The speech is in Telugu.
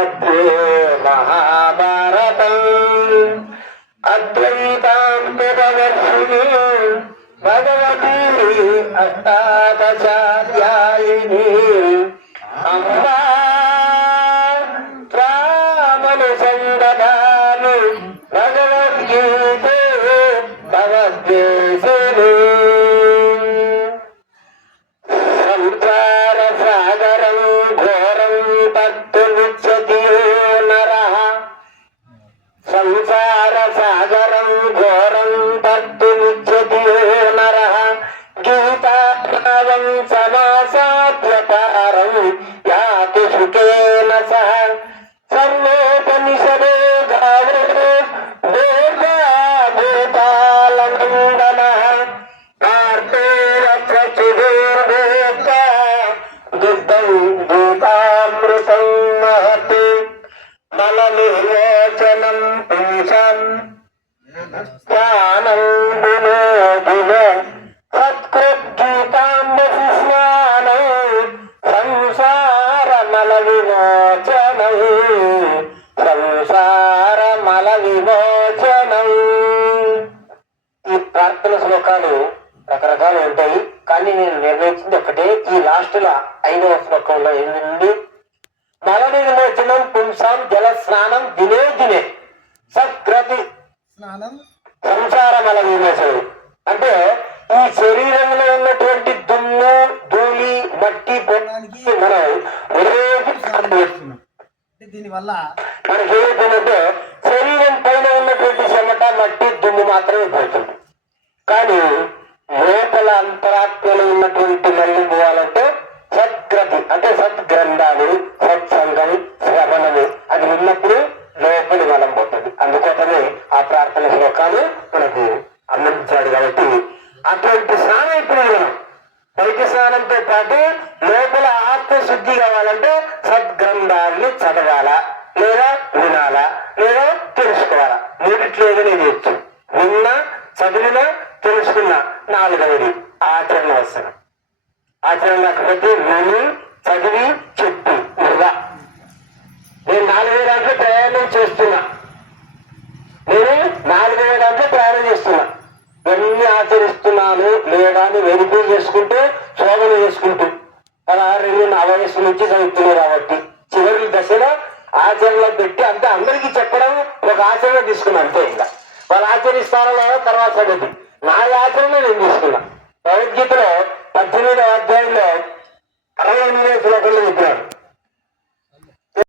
मध्ये महाभारतम्। अद्वैतान्तवर्षिणी भगवती अष्टादशाध्यायिनी संसार सागरं घोरं तत्तुमिच्छति यो नरः गीताभावं सह నిర్వచనం పుంసం జ్ఞానం వినోదిన సత్కృద్గీతాంబసి స్నానం సంసార మల విమోచనం సంసార మల ఈ ప్రార్థన శ్లోకాలు రకరకాలు ఉంటాయి. కానీ నేను నిర్ణయించింది ఒకటే ఈ లాస్ట్లో ఐదవ శ్లోకంలో ఏంటండి మల పుంసాం జల స్నానం దినే దినే సగ్రతి స్నానం। సంసార మల విమోచనం అంటే ఈ శరీరంలో ఉన్నటువంటి దుమ్ము ధూళి మట్టి పొలానికి మనం రోజు స్నానం చేస్తున్నాం దీనివల్ల మనకి ఏమవుతుందంటే శరీరం పైన ఉన్నటువంటి చెమట మట్టి దుమ్ము మాత్రమే పోతుంది. కానీ లోపల అంతరాత్మలో ఉన్నటువంటి మళ్ళీ పోవాలంటే సద్గ్రతి అంటే సద్గ్రంథాలు ఆ ప్రార్థన శ్లోకాలు మనకు అందించాడు కాబట్టి అటువంటి స్నానం ఇప్పుడు బయట స్నానంతో పాటు లోపల ఆత్మశుద్ధి కావాలంటే సద్గ్రంథాన్ని చదవాలా లేదా వినాలా లేదా తెలుసుకోవాలా? మూడిట్లో ఏదైనా చేయొచ్చు. విన్నా చదివినా తెలుసుకున్నా నాలుగవది ఆచరణ అవసరం ఆచరణ లేకపోతే విని చదివి చెప్పి వృధా నేను నాలుగు దాంట్లో ప్రయాణం చేస్తున్నా నేను నాలుగో దాంట్లో ప్రయాణం చేస్తున్నా చేస్తున్నాను ఆచరిస్తున్నాను లేదా అని వెరిఫై చేసుకుంటూ శోధన చేసుకుంటూ. పదహారు రెండు నా వయసు నుంచి చదువుతున్నాయి కాబట్టి. చివరి దశలో ఆచరణలో పెట్టి అంతే అందరికీ చెప్పడం ఒక ఆచరణ తీసుకున్నా అంతే ఇంకా. వాళ్ళు ఆచరిస్తారో తర్వాత సంగతి. నా ఆచరణ నేను తీసుకున్నా. భగవద్గీతలో